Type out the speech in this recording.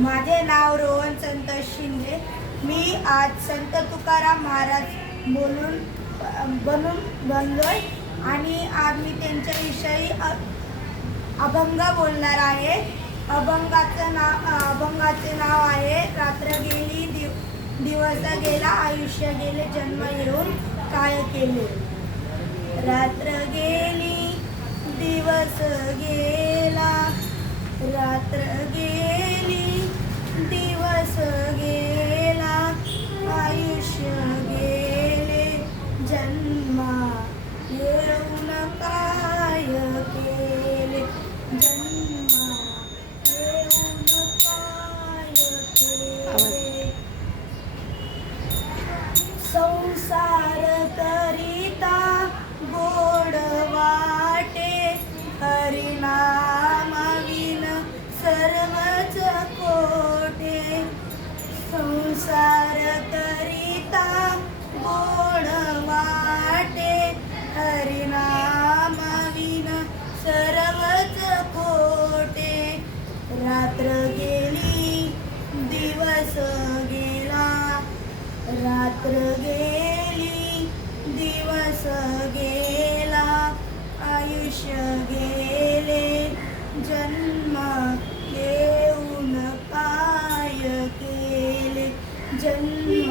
माझे नाव रोहन संतोष शिंदे. मी आज संत तुकाराम महाराज बनलोय आणि आज मी त्यांच्याविषयी अभंग बोलणार आहे. अभंगाचे नाव आहे रात्र गेली दिवस गेला आयुष्य गेले जन्म येऊन काय केले. रात्र गेली दिवस गेला, रात्र गेली दिवस गेला आयुष्य गेले जन्मा येऊन काय केले. जन्मा येऊन काय केले. संसार करिता गोड वाटे हरिनाम विन सर्वच कोटे. संसार करिता गोड वाटे हरिनाम विन सर्वच कोटे. रात्र गेली दिवस गेला, रात्र गेली दिवस गेला आयुष्य गेले जन्म येऊन काय केले. जन्म